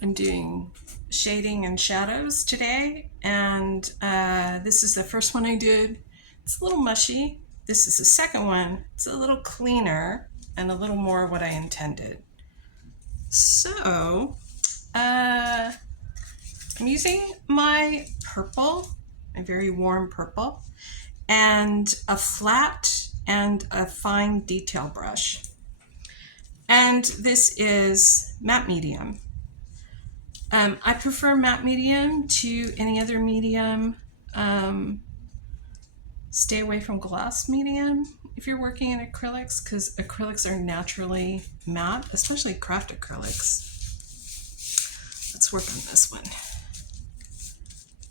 I'm doing shading and shadows today, and this is the first one I did. It's a little mushy. This is the second one. It's a little cleaner and a little more what I intended. So I'm using my purple, a very warm purple, and a flat and a fine detail brush. And this is matte medium. I prefer matte medium to any other medium. Stay away from gloss medium if you're working in acrylics, because acrylics are naturally matte, especially craft acrylics. Let's work on this one.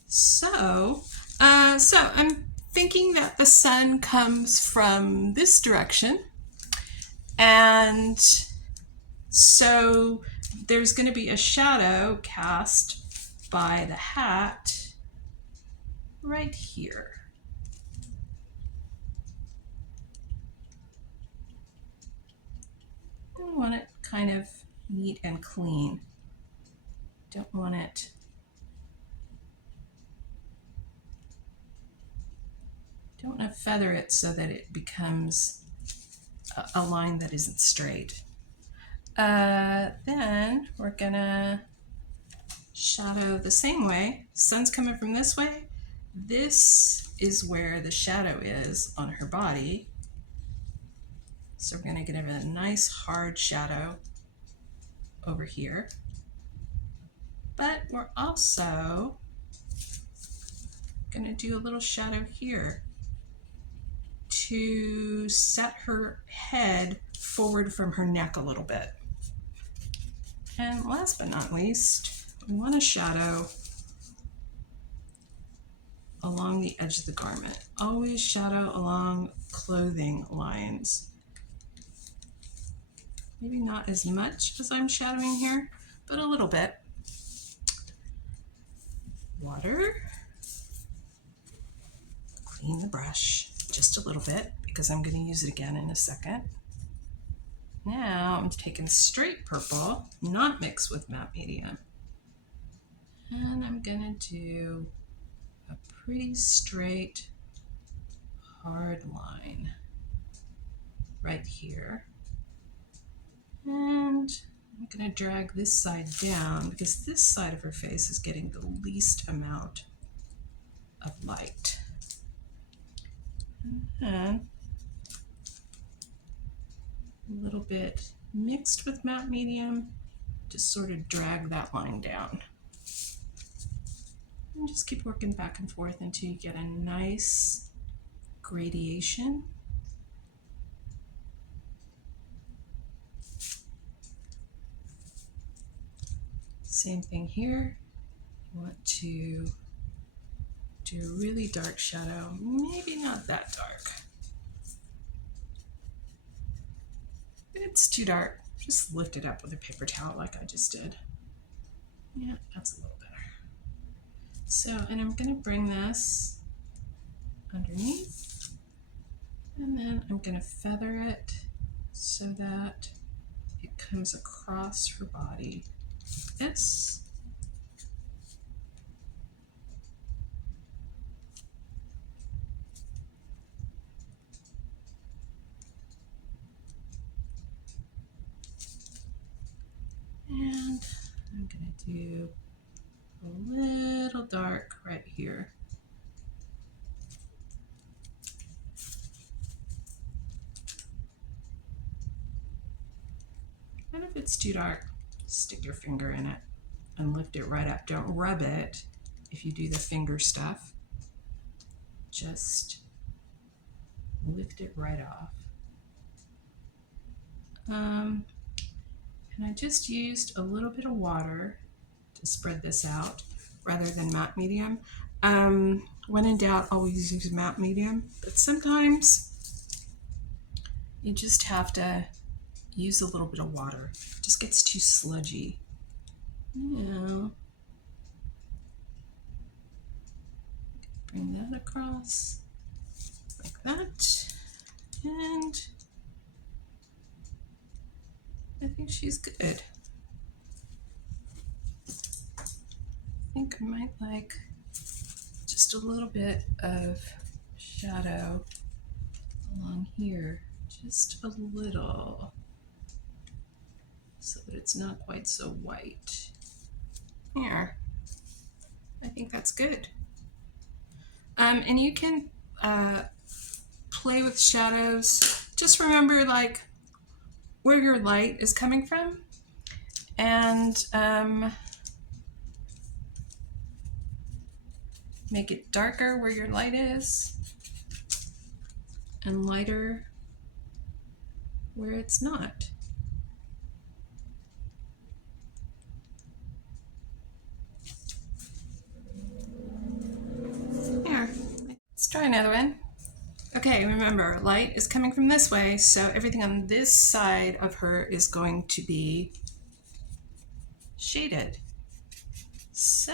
So I'm thinking that the sun comes from this direction, and so there's going to be a shadow cast by the hat right here. I want it kind of neat and clean. Don't want to feather it so that it becomes a line that isn't straight. Then we're gonna shadow the same way. Sun's coming from this way. This is where the shadow is on her body. So we're gonna give it a nice hard shadow over here. But we're also gonna do a little shadow here to set her head forward from her neck a little bit. And last but not least, we want to shadow along the edge of the garment. Always shadow along clothing lines. Maybe not as much as I'm shadowing here, but a little bit. Water. Clean the brush just a little bit because I'm going to use it again in a second. Now I'm taking straight purple, not mixed with matte medium. And I'm going to do a pretty straight, hard line right here. And I'm going to drag this side down because this side of her face is getting the least amount of light. And a little bit mixed with matte medium to sort of drag that line down. And just keep working back and forth until you get a nice gradation. Same thing here. You want to do a really dark shadow, maybe not that dark. If it's too dark, just lift it up with a paper towel like I just did. Yeah, that's a little better. So, and I'm going to bring this underneath, and then I'm going to feather it so that it comes across her body like this. And I'm going to do a little dark right here. And if it's too dark, stick your finger in it and lift it right up. Don't rub it if you do the finger stuff. Just lift it right off. And I just used a little bit of water to spread this out rather than matte medium. When in doubt, always use matte medium, but sometimes you just have to use a little bit of water. It just gets too sludgy. Now, bring that across like that, and I think she's good. think I might like just a little bit of shadow along here, just a little, so that it's not quite so white. There, I think that's good. And you can play with shadows. Just remember like where your light is coming from, and make it darker where your light is and lighter where it's not. There, let's try another one. Okay, remember, light is coming from this way, so everything on this side of her is going to be shaded. So,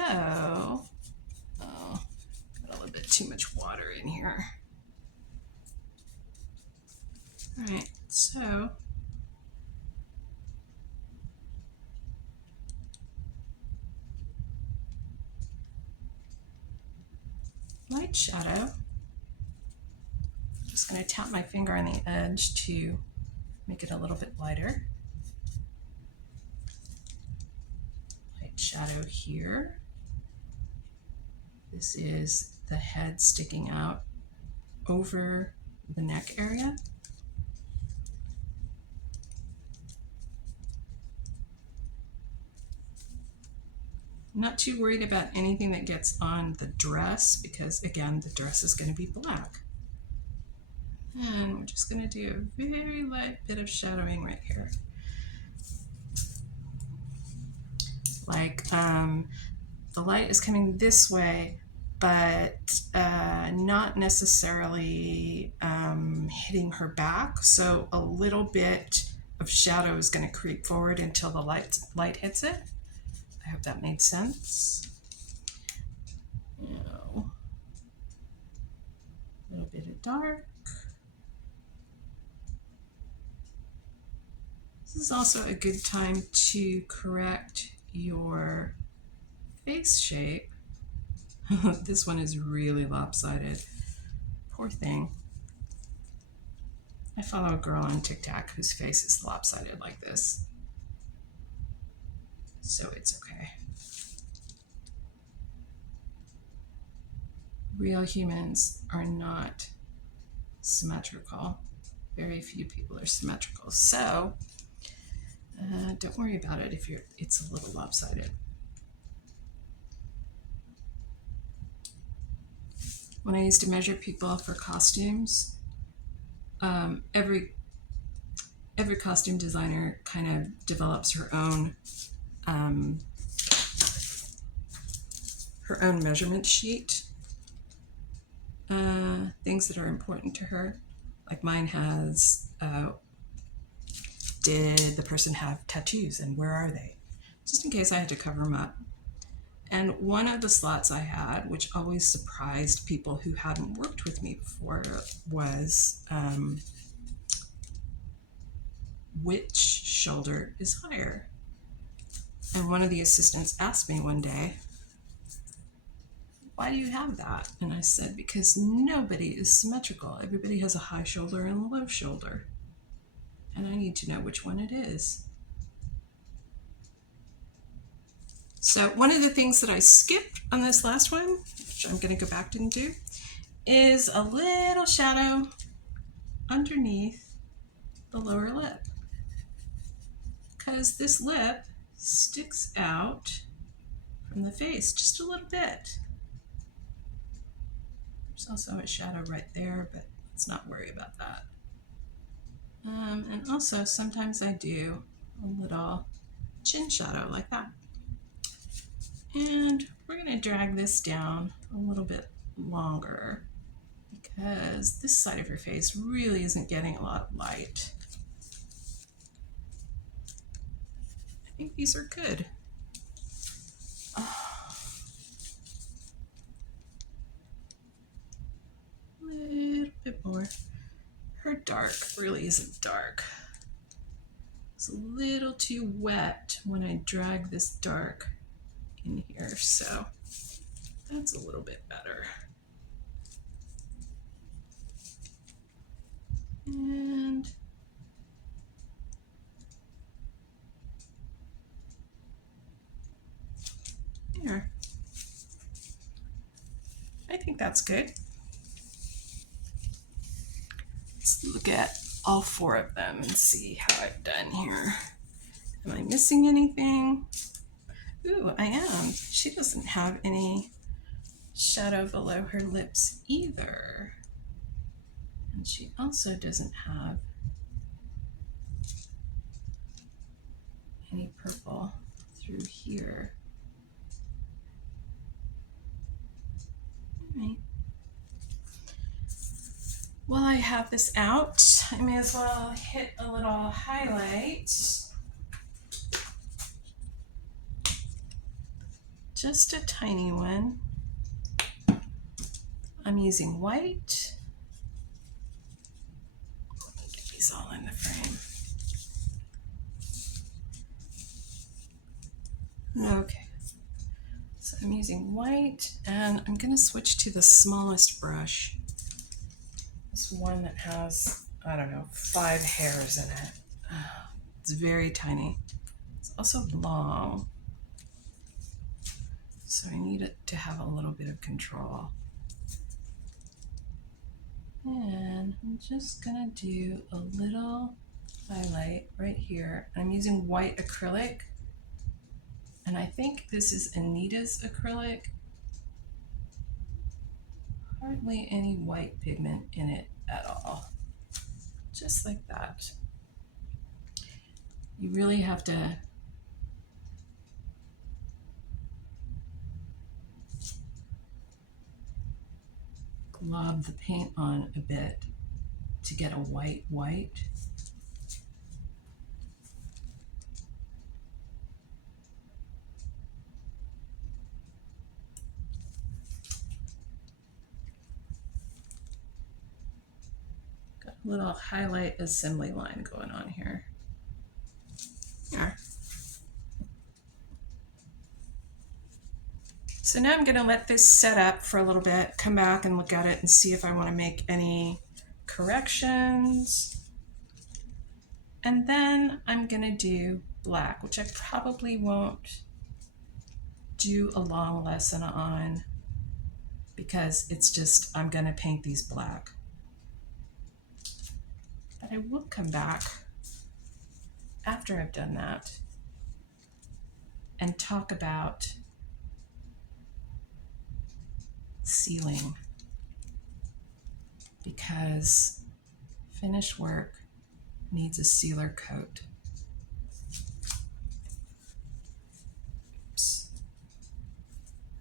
oh, got a little bit too much water in here. All right, so light shadow. Just going to tap my finger on the edge to make it a little bit lighter. Light shadow here. This is the head sticking out over the neck area. I'm not too worried about anything that gets on the dress because, again, the dress is going to be black. And we're just going to do a very light bit of shadowing right here. Like the light is coming this way, but not necessarily hitting her back. So a little bit of shadow is going to creep forward until the light hits it. I hope that made sense. You know, a little bit of dark. This is also a good time to correct your face shape. This one is really lopsided. Poor thing. I follow a girl on TikTok whose face is lopsided like this. So it's okay. Real humans are not symmetrical. Very few people are symmetrical. So don't worry about it if it's a little lopsided. When I used to measure people for costumes, every costume designer kind of develops her own measurement sheet. Things that are important to her, like mine has, did the person have tattoos and where are they? Just in case I had to cover them up. And one of the slots I had, which always surprised people who hadn't worked with me before, was which shoulder is higher? And one of the assistants asked me one day, why do you have that? And I said, because nobody is symmetrical. Everybody has a high shoulder and a low shoulder. And I need to know which one it is. So one of the things that I skipped on this last one, which I'm going to go back and do, is a little shadow underneath the lower lip. Because this lip sticks out from the face just a little bit. There's also a shadow right there, but let's not worry about that. And also sometimes I do a little chin shadow like that. And we're going to drag this down a little bit longer because this side of her face really isn't getting a lot of light. I think these are good. A little bit more. Her dark really isn't dark. It's a little too wet when I drag this dark in here, so that's a little bit better. And there. I think that's good. Let's look at all 4 of them and see how I've done here. Am I missing anything? Ooh, I am. She doesn't have any shadow below her lips either. And she also doesn't have any purple through here. All right. While I have this out, I may as well hit a little highlight. Just a tiny one. I'm using white. Let me get these all in the frame. Okay, so I'm using white, and I'm going to switch to the smallest brush. This one that has, I don't know, 5 hairs in it. It's very tiny. It's also long, so I need it to have a little bit of control. And I'm just gonna do a little highlight right here. I'm using white acrylic, and I think this is Anita's acrylic. Hardly any white pigment in it at all. Just like that. You really have to glob the paint on a bit to get a white. Got a little highlight assembly line going on here. There. So now I'm going to let this set up for a little bit, come back and look at it and see if I want to make any corrections. And then I'm going to do black, which I probably won't do a long lesson on because it's just, I'm going to paint these black. But I will come back after I've done that and talk about sealing, because finished work needs a sealer coat. Oops.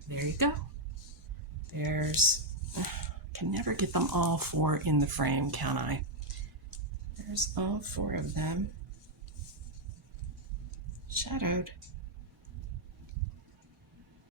There you go. Can never get them all 4 in the frame, can I? There's all 4 of them shadowed.